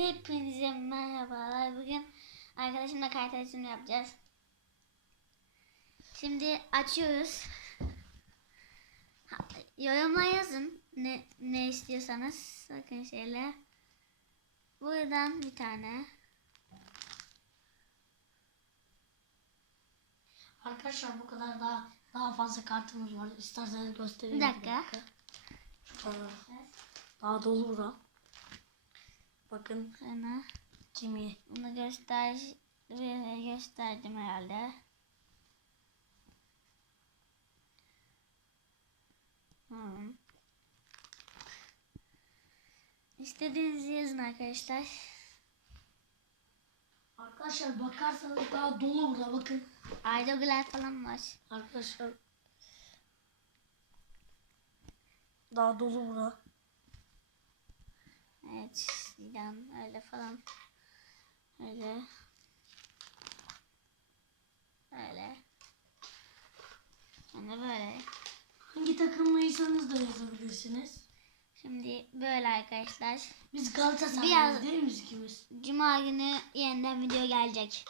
Hepinize merhabalar. Bugün arkadaşımla kart açımı yapacağız. Şimdi açıyoruz. Yorumla yazın ne, ne istiyorsanız. Bakın şöyle. Buradan bir tane. Arkadaşlar bu kadar daha daha fazla kartımız var. İsterseniz göstereyim. Bir dakika. Şurada. Daha dolu bura. Bakın Sonra kimi. bunu göster gösterdim herhalde. Hmm. İstediğinizi yazın arkadaşlar. Arkadaşlar bakarsanız daha dolu burada bakın. Aydoglar falan var. Arkadaşlar daha dolu bura. Evet, Zidane öyle falan. Öyle. Öyle. Sonra böyle. Hangi takımlıysanız da yazabilirsiniz. Şimdi böyle arkadaşlar. Biz Galatasaraylıyız Biraz- değil miyiz ikimiz? Cuma günü yeniden video gelecek.